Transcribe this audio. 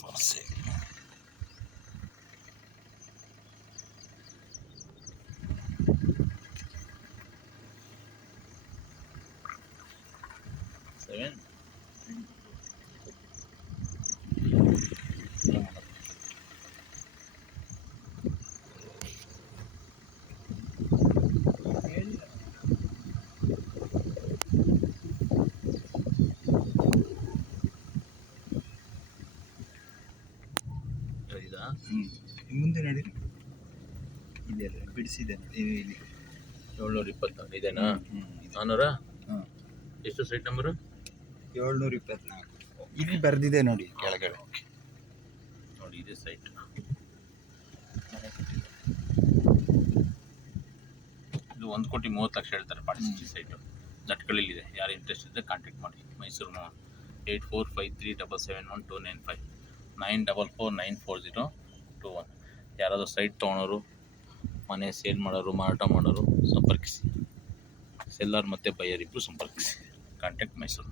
For sale. Seven ಇದಾ ಮುಂದೆ ನೋಡಿ, ಇದೆಲ್ಲ ಬಿಡಿಸಿದೆ ನೋಡಿ ಇಲ್ಲಿ 720 ಇದೇನಾ? 400. ಎಷ್ಟು ಸೈಟ್ ನಂಬರು? 724 ಇಲ್ಲಿ ಬರೆದಿದೆ ನೋಡಿ ಕೆಳಗಡೆ. ನೋಡಿ ಇದೆ ಸೈಟ್. ಇದು 1,30,00,000 ಹೇಳ್ತಾರೆ ಪಾರ್ಟಿಸಿಟಿ ಸೈಟು. ನಟ್ಕಳಿಲಿದೆ. ಯಾರು ಇಂಟ್ರೆಸ್ಟ್ ಇದ್ದರೆ ಕಾಂಟ್ಯಾಕ್ಟ್ ಮಾಡಿ. ಮೈಸೂರು 8453771295 94494021. ಯಾರಾದರೂ ಸೈಟ್ ತೊಗೊಳೋರು, ಮನೆ ಸೇಲ್ ಮಾಡೋರು, ಮಾರಾಟ ಮಾಡೋರು ಸಂಪರ್ಕಿಸಿ. ಸೆಲ್ಲರ್ ಮತ್ತು ಬೈಯರ್ ಇಬ್ಬರು ಸಂಪರ್ಕಿಸಿ. ಕಾಂಟ್ಯಾಕ್ಟ್ ಮೈಸೂರು.